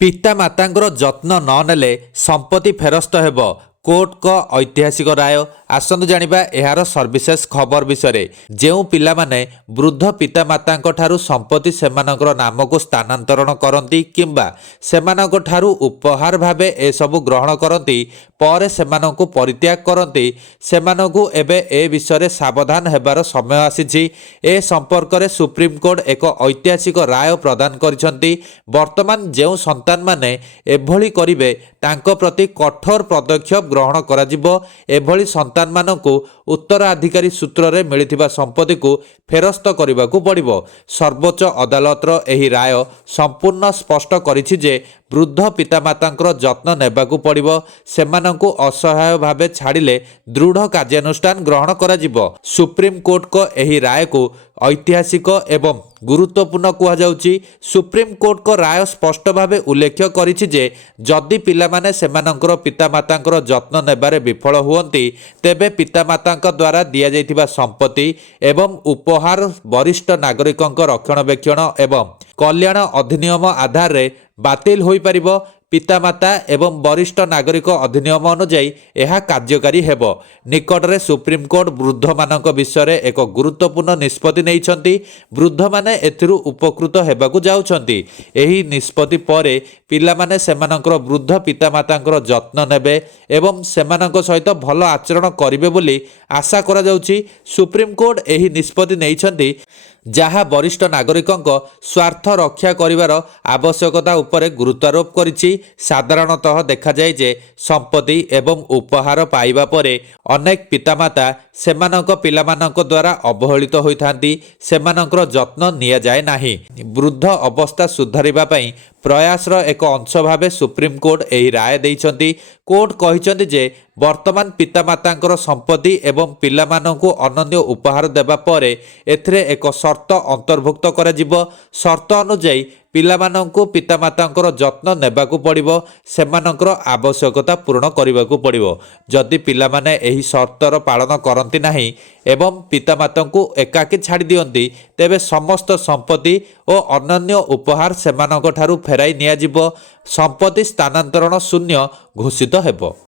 पिता मातांकर जत्न ननेले संपत्ति फेरस्त हेब कोर्ट को ऐतिहासिक राय। आसतु जानिबा एहार सर्विसेस खबर विषय जो पिला माने वृद्ध पिता मातांक ठारू संपत्ति सेमानकर नाम को स्थानांतरण करती किंबा सेमानक ठारू उपहार भावे ए सबु ग्रहण करती पर सेमानकु परित्याग करती सेमानकु एबे ए विषय सावधान हेबार समय आसीछि। ए संपर्क में सुप्रीमकोर्ट एक ऐतिहासिक राय प्रदान करिसेंती। वर्तमान जो संतान माने एभली करिवे तांको प्रति कठोर पदक्षेप ग्रहण कराजिबो। एभली संतान मानकु उत्तराधिकारी सूत्र में मिलिथिबा संपत्ति को फेरस्त करबाकू पड़िबो। सर्वोच्च अदालतर एही राय संपूर्ण स्पष्ट करिछि जे वृद्ध पितामातांकर जत्न नेबाकू पड़िबो। सेमानंकु असहाय भावे छाड़िले दृढ़ कार्यानुष्ठान ग्रहण कराजिबो। सुप्रीम कोर्ट को एही राय को ऐतिहासिक एवं गुरुत्वपूर्ण कहुछि। सुप्रीम कोर्ट को राय स्पष्ट भावे उल्लेख करिछि जे जदि पिलामाने सेमानंकर पितामातांकर जत्न नेबारे विफल हुअन्ति तेबे पितामातांक द्वारा दिया जाइथिबा संपत्ति एवं उपहार वरिष्ठ नागरिकंक रक्षणाबेक्षण एवं कल्याण अधिनियम आधार रे बातिल होई परिबो। पितामाता एवं वरिष्ठ नागरिक अधिनियम अनुଯାयी यह कार्यकारी हेब। निकटरे सुप्रीमकोर्ट वृद्ध मानक विषय एक गुरुत्वपूर्ण निष्पत्ति नैछंती। वृद्ध माने एथिरु उपकृत हेबाकू जाउछंती। एही निष्पत्ति परे पिलामाने सेमानकर वृद्ध पितामातांकर जत्न नेबे एवं सेमानक सहित भल आचरण करिवे बोली आशा करा जाउछि। सुप्रीमकोर्ट एही निष्पत्ति नैछंती जहाँ वरिष्ठ नागरिकंक स्वार्थ रक्षा करिवार आवश्यकता उपरे गुरुत्वारोप करिछि। साधारणतः देखा जाए जे संपत्ति एवं उपहार पाइबा परे अनेक पितामाता सेमानक पिलामानक द्वारा अवहेलित होइथांती। सेमानकर जत्न निया जाए नाही। वृद्ध अवस्था सुधारिबा पई प्रयासर एक अंश भावे सुप्रीमकोर्ट एही राय दैछंती। कोर्ट कहिछंती जे वर्तमान पितामातांकर संपत्ति एवं पिलामानंकु अनन्य उपहार देबा परे एथिरे एक शर्त अंतर्भुक्त कराजिबो। शर्त अनुଯାयी पिलामानंकु पितामातांकर जत्न नेबाकू पड़िबो। सेमानकर आवश्यकता पूर्ण करिबाकू पड़िबो। जदि पिलामाने एही शर्तर पालन करंती नाही एवं पितामातांकु एकाकी छाड़ी दियंती तेबे समस्त संपत्ति और अनन्य उपहार सेमानक ठारू फेराई नियाजिबो। संपत्ति स्थानांतरण शून्य घोषित हेबो।